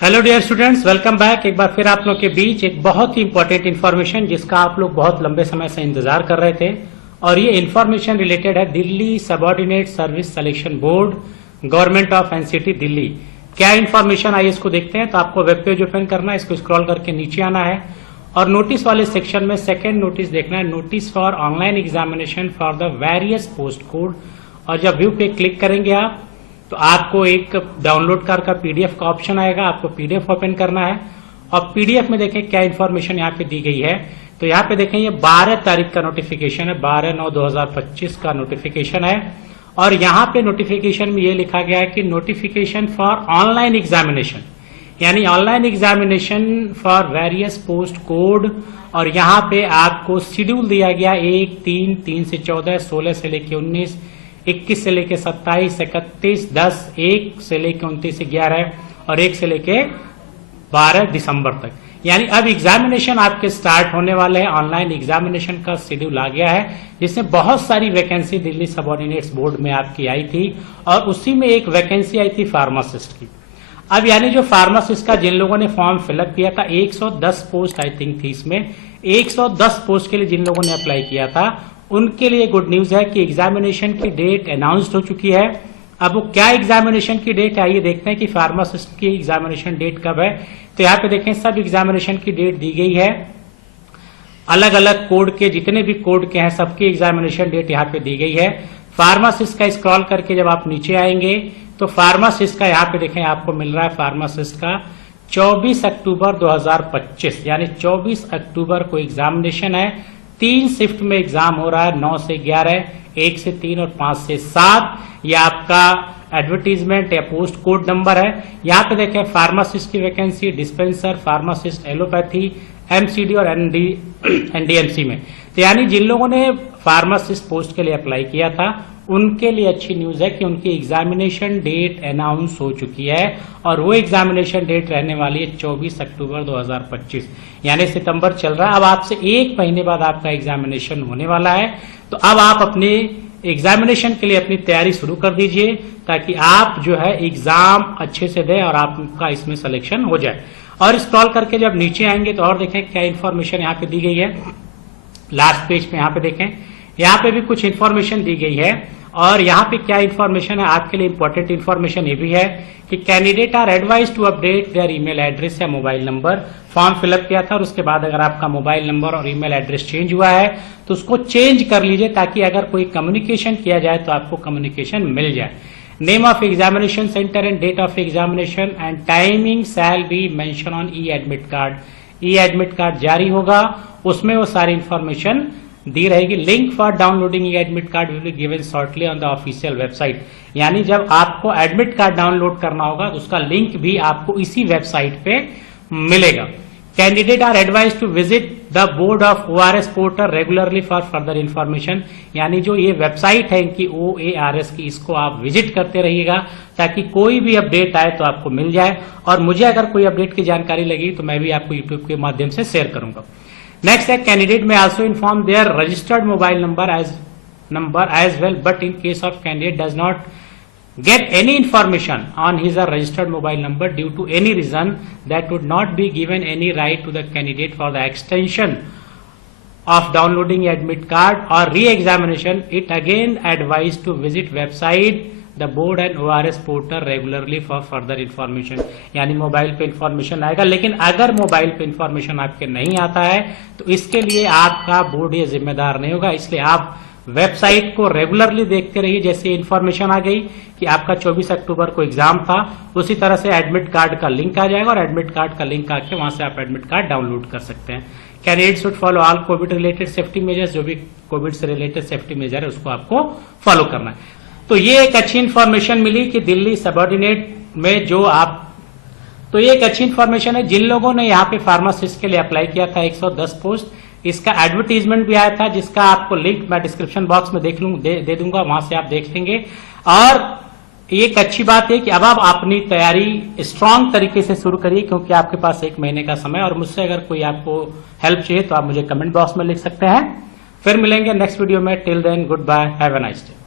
Hello dear students, welcome back. एक बार फिर आप लोग के बीच एक बहुत ही इंपॉर्टेंट इन्फॉर्मेशन जिसका आप लोग बहुत लंबे समय से इंतजार कर रहे थे, और ये इन्फॉर्मेशन रिलेटेड है Delhi subordinate service selection board, government of NCT Delhi. क्या इन्फॉर्मेशन आई इसको देखते हैं। तो आपको वेब पेज ओपन करना है, इसको स्क्रॉल करके नीचे आना है और नोटिस वाले सेक्शन में सेकेंड नोटिस देखना है, notice for online examination for the various post code. और जब व्यू पे क्लिक करेंगे आप तो आपको एक डाउनलोड का पीडीएफ का ऑप्शन आएगा, आपको पीडीएफ ओपन करना है और पीडीएफ में देखें क्या इन्फॉर्मेशन यहाँ पे दी गई है। तो यहाँ पे देखें ये 12 तारीख का नोटिफिकेशन है, 12/9/2025 का नोटिफिकेशन है। और यहाँ पे नोटिफिकेशन में ये लिखा गया है कि नोटिफिकेशन फॉर ऑनलाइन एग्जामिनेशन, यानी online examination for various post code. और यहाँ पे आपको शेड्यूल दिया गया 1, 3, 3 से 14, 16 से लेके 19, 21 से लेके 27, 31, 10, 1 से लेके 29 से 11 और 1 से लेके 12 दिसंबर तक। यानी अब एग्जामिनेशन आपके स्टार्ट होने वाले हैं। ऑनलाइन एग्जामिनेशन का शेड्यूल आ गया है, जिसमें बहुत सारी वैकेंसी दिल्ली सबऑर्डिनेट्स बोर्ड में आपकी आई थी और उसी में एक वैकेंसी आई थी फार्मासिस्ट की। अब यानी जो फार्मासिस्ट का जिन लोगों ने फॉर्म फिलअप किया था, 110 पोस्ट आई थिंक थी इसमें, 110 पोस्ट के लिए जिन लोगों ने अप्लाई किया था उनके लिए गुड न्यूज है कि एग्जामिनेशन की डेट अनाउंस्ड हो चुकी है। अब वो क्या एग्जामिनेशन की डेट है, आइए देखते हैं कि फार्मासिस्ट की एग्जामिनेशन डेट कब है। तो यहाँ पे देखें सब एग्जामिनेशन की डेट दी गई है, अलग अलग कोड के जितने भी कोड के हैं सबकी एग्जामिनेशन डेट यहाँ पे दी गई है। फार्मासिस्ट का स्क्रॉल करके जब आप नीचे आएंगे तो फार्मासिस्ट का यहाँ पे देखें आपको मिल रहा है फार्मासिस्ट का 24 अक्टूबर 2025, यानी 24 अक्टूबर को एग्जामिनेशन है। 3 शिफ्ट में एग्जाम हो रहा है, 9 से 11, 1 से 3 और 5 से 7। ये आपका एडवर्टीजमेंट या पोस्ट कोड नंबर है। यहाँ पे देखें फार्मासिस्ट की vacancy dispenser, pharmacist allopathy, MCD और एनडीएमसी में। तो यानी जिन लोगों ने फार्मासिस्ट पोस्ट के लिए अप्लाई किया था उनके लिए अच्छी न्यूज है कि उनकी एग्जामिनेशन डेट अनाउंस हो चुकी है और वो एग्जामिनेशन डेट रहने वाली है 24 अक्टूबर 2025, यानी सितंबर चल रहा है। अब आपसे 1 महीने बाद आपका एग्जामिनेशन होने वाला है। तो अब आप अपने एग्जामिनेशन के लिए अपनी तैयारी शुरू कर दीजिए ताकि आप जो है एग्जाम अच्छे से दें और आपका इसमें सिलेक्शन हो जाए। और स्क्रॉल करके जब नीचे आएंगे तो और देखें क्या इन्फॉर्मेशन यहाँ पे दी गई है। लास्ट पेज पे यहाँ पे देखें, यहाँ पे भी कुछ इन्फॉर्मेशन दी गई है। और यहाँ पे क्या इन्फॉर्मेशन है आपके लिए इंपॉर्टेंट इन्फॉर्मेशन ये भी है कि candidate are advise to update their email address या मोबाइल नंबर। फॉर्म फिलअप किया था और उसके बाद अगर आपका मोबाइल नंबर और ईमेल एड्रेस चेंज हुआ है तो उसको चेंज कर लीजिए ताकि अगर कोई कम्युनिकेशन किया जाए तो आपको कम्युनिकेशन मिल जाए। Name of examination centre and date of examination and timing shall be mention on e admit card. E admit card जारी होगा, उसमें वो सारी इंफॉर्मेशन दी रहेगी। Link for downloading e admit card will be given shortly on the official website. यानी जब आपको एडमिट कार्ड डाउनलोड करना होगा तो उसका लिंक भी आपको इसी वेबसाइट पे मिलेगा। Candidate are advise to visit the board of ORS portal regularly for further information. यानी जो ये वेबसाइट है इनकी OARS की, इसको आप विजिट करते रहिएगा ताकि कोई भी अपडेट आए तो आपको मिल जाए। और मुझे अगर कोई अपडेट की जानकारी लगी तो मैं भी आपको यूट्यूब के माध्यम से शेयर करूंगा। नेक्स्ट है candidate may also inform their registered mobile number as well, but in case of candidate does not get any information on his or registered mobile number due to any reason, that would not be given any right to the candidate for the extension of downloading admit card or re-examination. It again advised to visit website the board and ORS portal regularly for further information। यानी mobile पे information आएगा, लेकिन अगर mobile पे information आपके नहीं आता है तो इसके लिए आपका बोर्ड ये जिम्मेदार नहीं होगा। इसलिए आप वेबसाइट को रेगुलरली देखते रहिए। जैसे इन्फॉर्मेशन आ गई कि आपका 24 अक्टूबर को एग्जाम था, उसी तरह से एडमिट कार्ड का लिंक आ जाएगा और एडमिट कार्ड का लिंक आके वहां से आप एडमिट कार्ड डाउनलोड कर सकते हैं। Candidate should follow all Covid related safety measures. जो भी कोविड से रिलेटेड सेफ्टी मेजर है उसको आपको फॉलो करना है। तो ये एक अच्छी इन्फॉर्मेशन मिली कि दिल्ली सबऑर्डिनेट में तो ये एक अच्छी इन्फॉर्मेशन है। जिन लोगों ने यहाँ पे फार्मासिस्ट के लिए अप्लाई किया था 110 पोस्ट, इसका एडवर्टीजमेंट भी आया था जिसका आपको लिंक मैं डिस्क्रिप्शन बॉक्स में दे दूंगा, वहां से आप देख लेंगे। और एक अच्छी बात है कि अब आप अपनी तैयारी स्ट्रांग तरीके से शुरू करिए क्योंकि आपके पास 1 महीने का समय। और मुझसे अगर कोई आपको हेल्प चाहिए तो आप मुझे कमेंट बॉक्स में लिख सकते हैं। फिर मिलेंगे नेक्स्ट वीडियो में। Till then good bye, have a nice day.